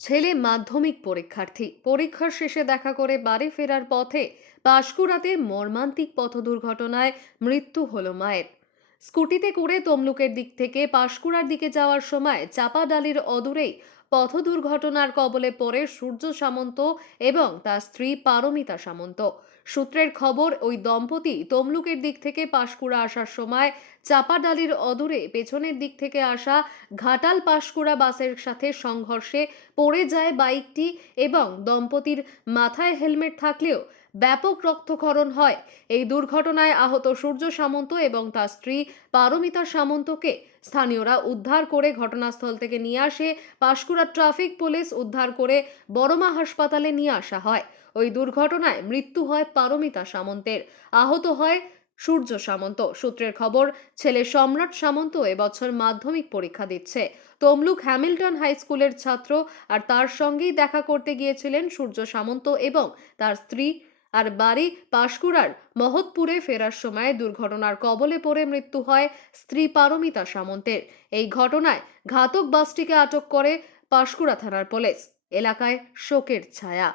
ছেলে মাধ্যমিক পরীক্ষার্থী, পরীক্ষার শেষে দেখা করে বাড়ি ফেরার পথে পাঁশকুড়াতে মর্মান্তিক পথ দুর্ঘটনায় মৃত্যু হলো মায়ের। স্কুটিতে করে তমলুকের দিক থেকে পাঁশকুড়ার দিকে যাওয়ার সময় চাপাডালির অদূরেই পথ দুর্ঘটনার কবলে পড়ে সূর্য সামন্ত এবং তার স্ত্রী পারমিতা সামন্ত। সূত্রের খবর, ওই দম্পতি তমলুকের দিক থেকে পাঁশকুড়া আসার সময় চাপাডালির অদূরে পেছনের দিক থেকে আসা ঘাটাল পাঁশকুড়া বাসের সাথে সংঘর্ষে পড়ে যায় বাইকটি এবং দম্পতির মাথায় হেলমেট থাকলেও ব্যাপক রক্তক্ষরণ হয়। এই দুর্ঘটনায় আহত সূর্য সামন্ত এবং তার স্ত্রী পারমিতা সামন্তকে স্থানীয়রা উদ্ধার করে ঘটনাস্থল থেকে নিয়ে আসে। পাঁশকুড়া ট্রাফিক পুলিশ উদ্ধার করে বড়মা হাসপাতালে নিয়ে আসা হয়। ওই দুর্ঘটনায় মৃত্যু হয় পারমিতা সামন্তের, আহত হয় সূর্য সামন্ত। সূত্রের খবর, ছেলে সম্রাট সামন্ত এবছর মাধ্যমিক পরীক্ষা দিচ্ছে। তমলুক হ্যামিল্টন হাই স্কুলের ছাত্র, আর তার সঙ্গেই দেখা করতে গিয়েছিলেন সূর্য সামন্ত এবং তার স্ত্রী। আর বাড়ি পাঁশকুড়ার মহৎপুরে ফেরার সময় দুর্ঘটনার কবলে পড়ে মৃত্যু হয় স্ত্রী পারমিতা সামন্তের। এই ঘটনায় ঘাতক বাসটিকে আটক করে পাঁশকুড়া থানার পুলিশ। এলাকায় শোকের ছায়া।